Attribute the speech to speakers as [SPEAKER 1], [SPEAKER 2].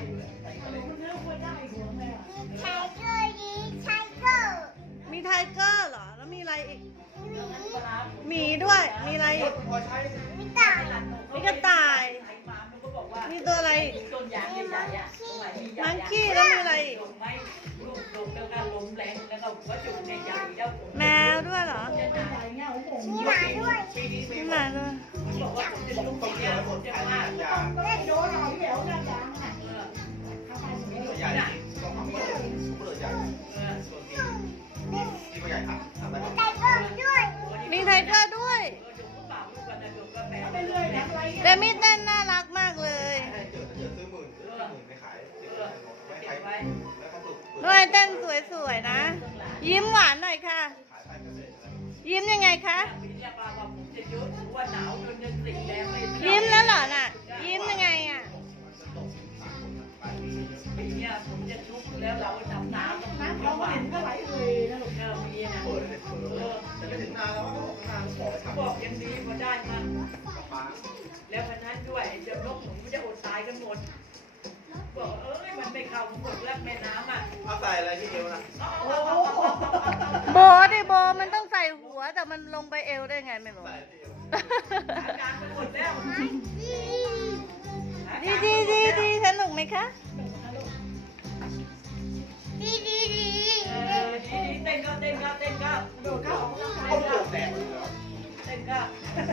[SPEAKER 1] ไท
[SPEAKER 2] เก
[SPEAKER 3] อร์ยีไทเกอร์
[SPEAKER 2] มีไท
[SPEAKER 3] เกอร์เห
[SPEAKER 2] รอ แล้วมีอะไรอีก
[SPEAKER 3] หมีมีด้วย มีอะไรอีก พอใช้มี
[SPEAKER 2] ต่ายมีกระ
[SPEAKER 3] ต่า
[SPEAKER 1] ย
[SPEAKER 2] มีตัว
[SPEAKER 3] อะไรอีมั
[SPEAKER 4] ง
[SPEAKER 1] คี้แล้วมีอะไรแมว
[SPEAKER 4] ด้วยเห
[SPEAKER 3] รอ
[SPEAKER 4] มีห
[SPEAKER 1] มาด้วย
[SPEAKER 2] มีหมาด้วย
[SPEAKER 3] เธอ
[SPEAKER 1] ด้วย
[SPEAKER 2] เดมิดเต้นน่ารักมากเลย
[SPEAKER 4] ด้
[SPEAKER 3] ว
[SPEAKER 2] ยเต้นสวยๆนะ ยิ้มหวานหน่อยค่ะ
[SPEAKER 4] ยิ้
[SPEAKER 2] มยังไงคะ ได้
[SPEAKER 4] มากับปลา
[SPEAKER 3] แล้ววันนั้นด้วยเจ้านกหนูมันจะอดตายกันหมดบอกเอ้ยมันไม่เข้าหมดแล้วแม่น้ำอะ
[SPEAKER 4] เอาใส่อะไรที่เอวนะ
[SPEAKER 1] โอ้
[SPEAKER 2] โบดิโบมันต้องใส่หัวแต่มันลงไปเอวได้ไงไม่รู้
[SPEAKER 4] ใส่ที่เอว
[SPEAKER 3] อาการมันหมดแล้ว
[SPEAKER 2] ดีดีดีดีสนุกไหมคะ
[SPEAKER 1] ดีดี